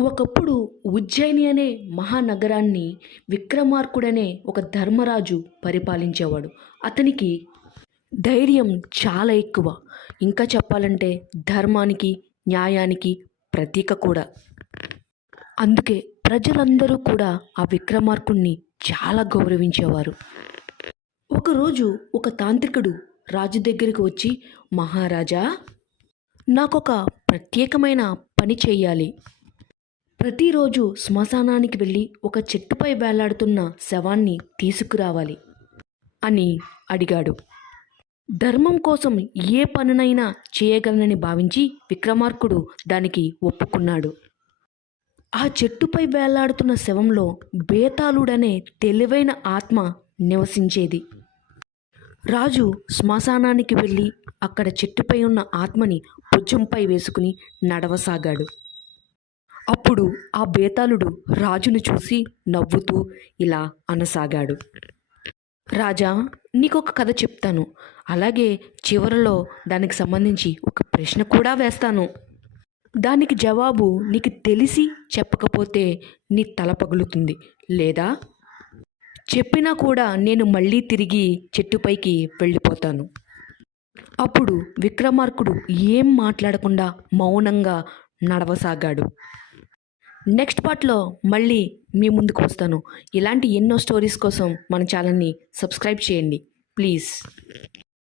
ఒకప్పుడు ఉజ్జయిని అనే మహానగరాన్ని విక్రమార్కుడనే ఒక ధర్మరాజు పరిపాలించేవాడు. అతనికి ధైర్యం చాలా ఎక్కువ. ఇంకా చెప్పాలంటే ధర్మానికి, న్యాయానికి ప్రతీక కూడా. అందుకే ప్రజలందరూ కూడా ఆ విక్రమార్కుడిని చాలా గౌరవించేవారు. ఒకరోజు ఒక తాంత్రికుడు రాజు దగ్గరికి వచ్చి, మహారాజా, నాకొక ప్రత్యేకమైన పని చెయ్యాలి. ప్రతిరోజు శ్మశానానికి వెళ్ళి ఒక చెట్టుపై వేలాడుతున్న శవాన్ని తీసుకురావాలి అని అడిగాడు. ధర్మం కోసం ఏ పనునైనా చేయగలనని భావించి విక్రమార్కుడు దానికి ఒప్పుకున్నాడు. ఆ చెట్టుపై వేలాడుతున్న శవంలో బేతాళుడనే తెలివైన ఆత్మ నివసించేది. రాజు శ్మశానానికి వెళ్ళి అక్కడ చెట్టుపై ఉన్న ఆత్మని భుజంపై వేసుకుని నడవసాగాడు. అప్పుడు ఆ బేతాళుడు రాజును చూసి నవ్వుతూ ఇలా అనసాగాడు. రాజా, నీకొక కథ చెప్తాను. అలాగే చివరలో దానికి సంబంధించి ఒక ప్రశ్న కూడా వేస్తాను. దానికి జవాబు నీకు తెలిసి చెప్పకపోతే నీ తల పగులుతుంది. లేదా చెప్పినా కూడా నేను మళ్ళీ తిరిగి చెట్టుపైకి వెళ్ళిపోతాను. అప్పుడు విక్రమార్కుడు ఏం మాట్లాడకుండా మౌనంగా నడవసాగాడు. నెక్స్ట్ పార్ట్లో మళ్ళీ మీ ముందుకు వస్తాను. ఇలాంటి ఎన్నో స్టోరీస్ కోసం మన ఛానల్ని సబ్స్క్రైబ్ చేయండి ప్లీజ్.